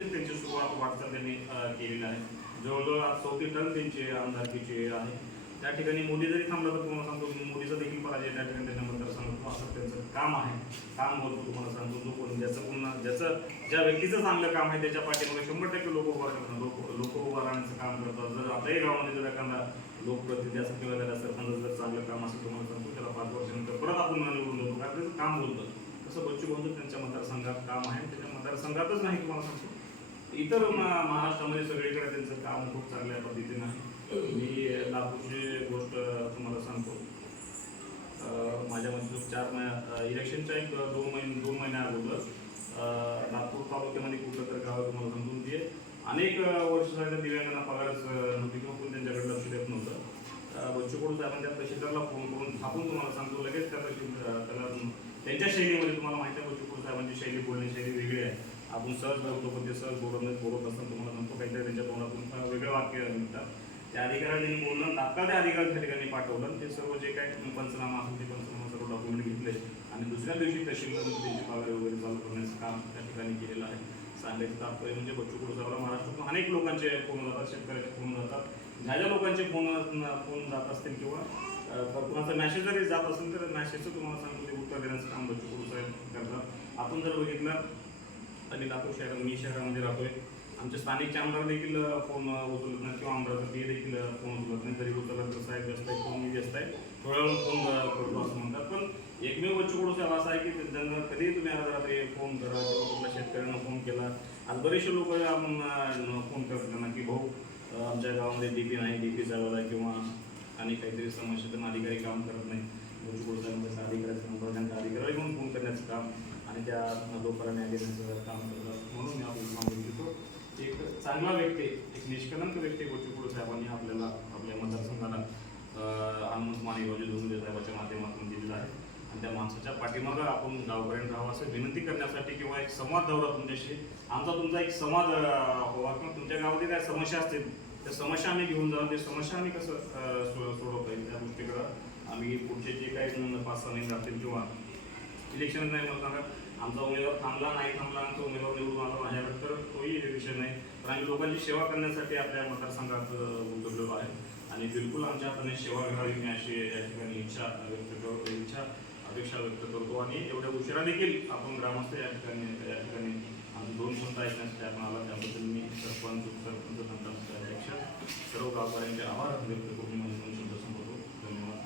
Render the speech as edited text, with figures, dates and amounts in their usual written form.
त्यांची सुरुवात वाटचाल त्यांनी केलेली आहे. जवळजवळ आज 34 टर्म त्यांचे आमदारकीचे आहे. त्या ठिकाणी मोदी जरी थांबला तर तुम्हाला सांगतो मोदीचा देखील पराजय त्या ठिकाणी त्यांना मतदारसंघात असं त्यांचं काम आहे. काम बोलतो तुम्हाला सांगतो जो कोण ज्याचं ज्या व्यक्तीचं चांगलं काम आहे त्याच्या पाठीमागे 100% लोक उभा करतात, लोक उभा राहण्याचं काम करतात. जर आपल्याही गावामध्ये जर एखादा लोकप्रतिनिधी असं किंवा त्याला सरपंच जर चांगलं काम असेल तुम्हाला सांगतो त्याला 5 वर्षानंतर परत आपण निवडून देतो कारण त्याचं काम बोलतं. तसं बच्चू कडू त्यांच्या मतदारसंघात काम आहे. त्याच्या मतदारसंघातच नाही तुम्हाला सांगतो इतर महाराष्ट्रामध्ये सगळीकडे त्यांचं काम खूप चांगल्या पद्धतीनं आहे. मी लातूरची गोष्ट तुम्हाला सांगतो. माझ्या म्हणजे इलेक्शनच्या एक 2 महिन्या अगोदर लातूर तालुक्यामध्ये कुठलं तर गाव तुम्हाला समजून ते अनेक वर्षाच्या दिव्यांगांना पगारच नव्हती किंवा कोण त्यांच्याकडे लक्ष देत नव्हतं. बच्चू कडू साहेबांनी त्या तहसीलदारला फोन करून थापून तुम्हाला सांगतो लगेच त्या त्याला त्यांच्या शैलीमध्ये तुम्हाला माहिती आहे बच्चू कडू साहेबांची शैली बोलण्याची शैली वेगळी आहे. आपण सहज बोलतो पण ते सहज बोलत असताना तुम्हाला सांगतो काहीतरी त्यांच्या तोंडातून वेगळं वाक्य निघतात. त्या अधिकाऱ्याला त्यांनी बोलणं तात्काळ त्या अधिकारी त्या ठिकाणी पाठवलं. ते सर्व जे काही पंचनामा असेल ते पंचनामा सर्व डॉक्युमेंट घेतले आणि दुसऱ्या दिवशी तहसीलदार त्यांची पगार वगैरे चालू करण्याचं काम त्या ठिकाणी केलेलं आहे. सांगायचं तात्पर्य म्हणजे बच्चू कडू साहेबांना महाराष्ट्रातून अनेक लोकांचे फोन जातात, शेतकऱ्याचे फोन जातात. ज्या ज्या लोकांचे फोन जात असतील किंवा कोणाचा मॅसेज जरी जात असेल तर मॅसेजचं तुम्हाला सांगतो ते उत्तर देण्याचं काम बच्चू कडू साहेब करतात. आपण जर बघितलं आणि लातूर शहरात मी शहरामध्ये राहतोय. आमचे स्थानिक आमदार देखील फोन उचलत नाही किंवा आमदारचा ते देखील फोन उचलत नाही. तरी उचलला तर साहेब जास्त आहे फोन मी जास्त आहे थोड्या वेळ फोन करतो असं म्हणतात. पण एकमेव बच्चू कडू साहेब असा आहे की त्यांना कधीही तुम्ही आज रात्री फोन करा किंवा कुठल्या शेतकऱ्यांना फोन केला. आज बरेचसे लोक आपण फोन करतात त्यांना की भाऊ आमच्या गावामध्ये डीपी नाही, डीपी चालवला किंवा आणि काहीतरी समस्या त्यांना अधिकारी काम करत नाही. बच्चू कडू साहेबांचा अधिकाऱ्याचा नंबर त्यांच्या अधिकाऱ्याला घेऊन फोन करण्याचं काम आणि त्या लोकांना न्याय देण्याचं काम करतात. म्हणून मी आपल्याला सांगू इच्छितो एक चांगला व्यक्ती, एक निष्कलंक व्यक्ती बच्चू कडू साहेबांनी आपल्याला आपल्या मतदारसंघाला हनुमंत मानेगावजी धोंडे साहेबांच्या माध्यमातून दिलेला आहे. आणि त्या माणसाच्या पाठीमागं आपण गावकऱ्यांना राहावं असं विनंती करण्यासाठी किंवा एक संवाद दौरा तुमच्याशी तुमचा एक संवाद व्हावा किंवा तुमच्या गावातील काय समस्या असतील त्या समस्या आम्ही घेऊन जाऊन ते समस्या आम्ही कसं सोडवता येईल त्या गोष्टीकडं आम्ही पुढचे जे काही 5-6 महिने राहतील किंवा इलेक्शन नाही मला सांगा आमचा उमेदवार थांबला नाही थांबला आमचा उमेदवार निवडून आला माझ्याकडे तर तोही विषय नाही. पण आम्ही लोकांची सेवा करण्यासाठी आपल्या मतदारसंघात उतरलेलो आहे आणि बिलकुल आमच्या हाताने सेवा घडावी मी अशी या ठिकाणी अपेक्षा व्यक्त करतो. आणि एवढ्या उशिरा देखील आपण ग्रामस्थ या ठिकाणी आमची 2 शब्द ऐकण्यासाठी आपण आला त्याबद्दल मी सरपंच अध्यक्ष सर्व गावकऱ्यांचे आभार व्यक्त करून माझे 2 शब्द संपवतो. धन्यवाद.